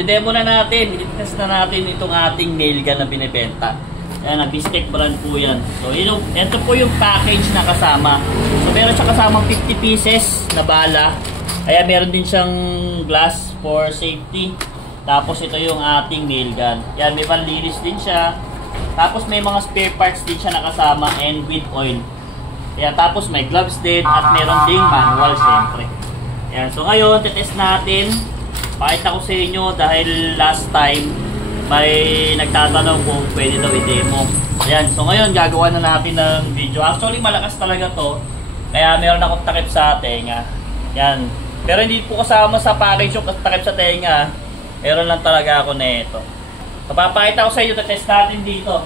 i-demo na natin, i-test na natin itong ating nail gun na binibenta. Ayan, Bistec brand po yan. So, ito po yung package na kasama. So, meron siya kasamang 50 pieces na bala. Ayan, meron din siyang glass for safety. Tapos, ito yung ating nail gun. Ayan, may panlinis din siya. Tapos, may mga spare parts din siya na kasama and with oil. Ayan, tapos may gloves din at meron ding manual, syempre. Ayan, so ngayon, titest natin. Pakita ko sa inyo dahil last time, may nagtatanong kung pwede daw i-demo. Ayan, so ngayon gagawa na natin ng video. Actually malakas talaga to, kaya meron akong takip sa tenga. Ayan, pero hindi po kasama sa package yung takip sa tenga. Meron lang talaga ako na ito. So papakita ko sa inyo, test natin dito.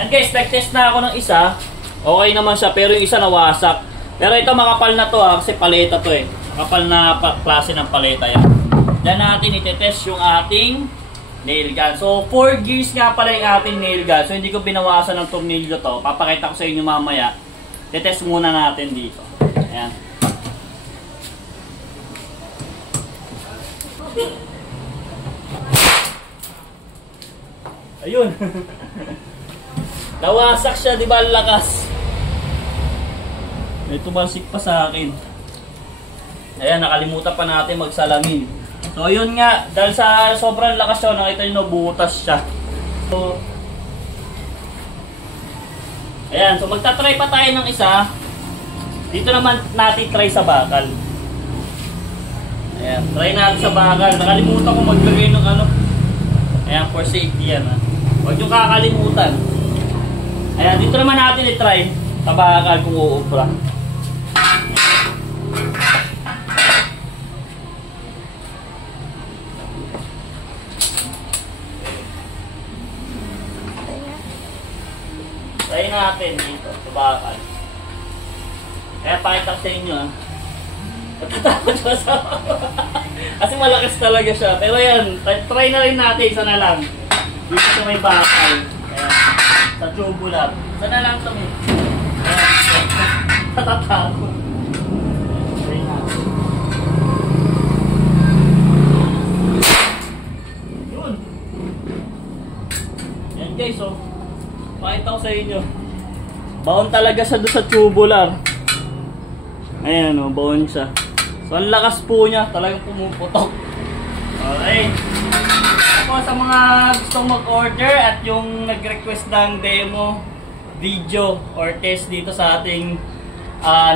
And guys, nag-test na ako ng isa. Okay naman siya, pero yung isa nawasak. Pero ito makapal na to kasi paleta to eh. Makapal na klase ng paleta yan. Diyan natin itetest yung ating nail gun. So, 4 gears nga pala yung ating nail gun. So, hindi ko binawasan ng tornilyo to. Papakita ko sa inyo mamaya. Tetest muna natin dito. Ayan. Ayun. Nawasak siya, di ba? Lakas. May tumalsik pa sa akin. Ayan, nakalimutan pa natin magsalamin. So, yun nga, dahil sa sobrang lakas siya, nakita nyo, butas siya. So, ayan, so magta-try pa tayo ng isa. Dito naman natin try sa bakal. Ayan, try natin sa bakal. Nakalimutan ko maglagay ng ano. Ayan, for safety yan. Huwag nyo kakalimutan. Ayan, dito naman natin i-try sa bakal kung uubra. Try natin dito, sa bakal. Kaya pakita ko sa inyo Natatakot siya sa kasi malakas talaga siya. Pero yan, try na rin natin, isa na lang. Dito sa may bakal. Ayan, sa tubular. Isa na lang ito eh. Ayan, natatakot. Try natin. Yun. Yan guys, oh. Pakita ko sa inyo. Baon talaga siya doon sa tubular. Ayan o, baon siya. So, ang lakas po niya. Talagang pumuputok. Okay. Ako sa mga gustong mag-order at yung nag-request ng demo, video, or test dito sa ating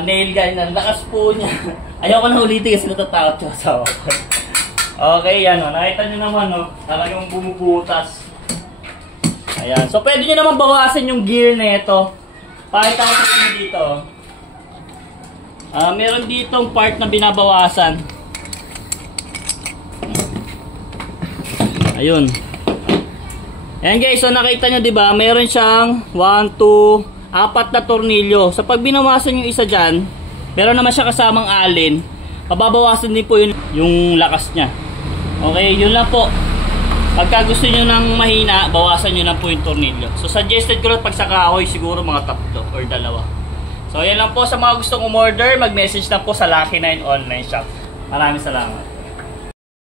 nail gun. Ang lakas po niya. Ayoko na ulitin kasi natatakot siya sa ako. Okay, yan o. Nakita nyo naman o. Talagang bumubutas. Ayan. So, pwede nyo naman bawasan yung gear na ito. Pakita ko sa inyo dito. Meron ditong part na binabawasan. Ayun. Ayan guys. So, nakita nyo diba? Meron siyang 1, 2, 4 na tornilyo. So, pag binawasan yung isa dyan, meron naman siya kasamang alin. Pababawasan din po yung lakas niya. Okay, yun lang po. Pagka gusto nyo ng mahina, bawasan nyo lang po yung tornilyo. So, suggested ko lang pag sa kahoy, siguro mga 3 or 2. So, yan lang po sa mga gustong umorder. Mag-message lang po sa Lucky 9 online shop. Maraming salamat.